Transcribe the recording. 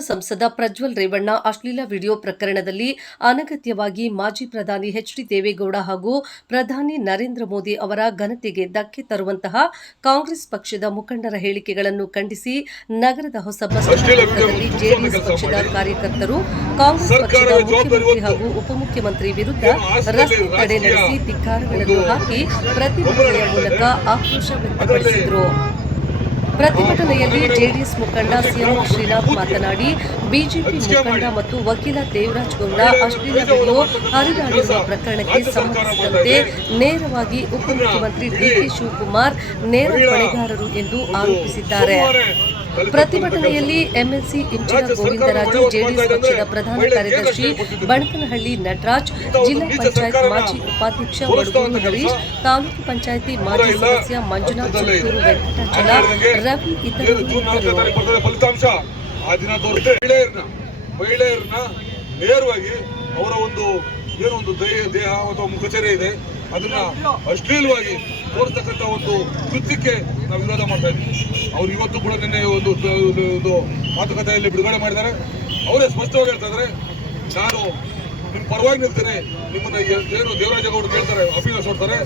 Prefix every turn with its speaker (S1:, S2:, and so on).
S1: ಸಂಸದ ಪ್ರಜ್ವಲ್ ರೇವಣ್ಣ ಅಶ್ಲೀಲ ವಿಡಿಯೋ ಪ್ರಕರಣದಲ್ಲಿ ಅನಗತ್ಯವಾಗಿ ಮಾಜಿ ಪ್ರಧಾನಿ ಎಚ್ ಡಿ ದೇವೇಗೌಡ ಹಾಗೂ ಪ್ರಧಾನಿ ನರೇಂದ್ರ ಮೋದಿ ಅವರ ಘನತೆಗೆ ಧಕ್ಕೆ ತರುವಂತಹ ಕಾಂಗ್ರೆಸ್ ಪಕ್ಷದ ಮುಖಂಡರ ಹೇಳಿಕೆಗಳನ್ನು ಖಂಡಿಸಿ ನಗರದ ಹೊಸ ಬಸ್ ನಿಲ್ದಾಣದಲ್ಲಿ ಜೆಡಿಎಸ್ ಪಕ್ಷದ ಕಾರ್ಯಕರ್ತರು ಕಾಂಗ್ರೆಸ್ ಪಕ್ಷದ ಮುಖ್ಯಮಂತ್ರಿ ಹಾಗೂ ಉಪಮುಖ್ಯಮಂತ್ರಿ ವಿರುದ್ಧ ರಸ್ತೆ ತಡೆ ನಡೆಸಿ ಧಿಕ್ಕಾರಗಳನ್ನು ಹಾಕಿ ಪ್ರತಿಭಟನೆಯ ಮೂಲಕ ಆಕ್ರೋಶ ವ್ಯಕ್ತಪಡಿಸಿದರು. ಪ್ರತಿಭಟನೆಯಲ್ಲಿ ಜೆಡಿಎಸ್ ಮುಖಂಡ ಸಿಎಂ ಶ್ರೀನಾಥ್ ಮಾತನಾಡಿ ಬಿಜೆಪಿ ಮುಖಂಡ ಮತ್ತು ವಕೀಲ ದೇವರಾಜ್ ಗೌಡ ಅಶ್ಲೀಲ ವಿಡಿಯೋ ಹರಿದಾಡಿರುವ ಪ್ರಕರಣಕ್ಕೆ ಸಂಬಂಧಿಸಿದಂತೆ ನೇರವಾಗಿ ಉಪಮುಖ್ಯಮಂತ್ರಿ ಡಿಕೆ ಶಿವಕುಮಾರ್ ನೇರ ಹೊಣೆಗಾರರು ಎಂದು ಆರೋಪಿಸಿದ್ದಾರೆ. ಪ್ರತಿಭಟನೆಯಲ್ಲಿ ಎಂಎಲ್ಸಿ ಇಂಚಿನ ಗೋವಿಂದರಾಜು ಜೆಡಿಎಸ್ ಪಕ್ಷದ ಪ್ರಧಾನ ಕಾರ್ಯದರ್ಶಿ ಬಣಕನಹಳ್ಳಿ ನಟರಾಜ್ ಜಿಲ್ಲಾ ಪಂಚಾಯತ್ ಮಾಜಿ ಉಪಾಧ್ಯಕ್ಷ ವಡಗೂರು ಹರೀಶ್ ತಾಲೂಕು ಪಂಚಾಯಿತಿ ಮಾಜಿ ಸದಸ್ಯ ಮಂಜುನಾಥ್ ಚಿತ್ತೂರು ವೆಂಕಟಾಚಲ ರವಿ ಇತರರು
S2: ಫಲಿತಾಂಶ. ಆ ದಿನ ತೋರುತ್ತೆ ಮಹಿಳೆಯರನ್ನ ಮಹಿಳೆಯರನ್ನ ನೇರವಾಗಿ ಅವರ ಒಂದು ಏನೋ ಒಂದು ದೇಹ ದೇಹ ಅಥವಾ ಮುಖಚರ್ಯ ಇದೆ. ಅದನ್ನ ಅಶ್ಲೀಲವಾಗಿ ತೋರಿಸ್ತಕ್ಕಂಥ ಒಂದು ಕೃತ್ಯಕ್ಕೆ ನಾವು ವಿರೋಧ ಮಾಡ್ತಾ ಇದ್ವಿ ಅವ್ರು ಇವತ್ತು ಕೂಡ ನಿನ್ನೆ ಒಂದು ಒಂದು ಮಾತುಕತೆಯಲ್ಲಿ ಬಿಡುಗಡೆ ಮಾಡಿದ್ದಾರೆ. ಅವರೇ ಸ್ಪಷ್ಟವಾಗಿ ಹೇಳ್ತಾ ಇದ್ದಾರೆ, ನಾನು ನಿಮ್ಮ ಪರವಾಗಿ ನಿಲ್ತೇನೆ. ನಿಮ್ಮನ್ನ ಏನು ದೇವರಾಜೇಗೌಡರು ಕೇಳ್ತಾರೆ ಅಭಿನಯಿಸ್ತಾರೆ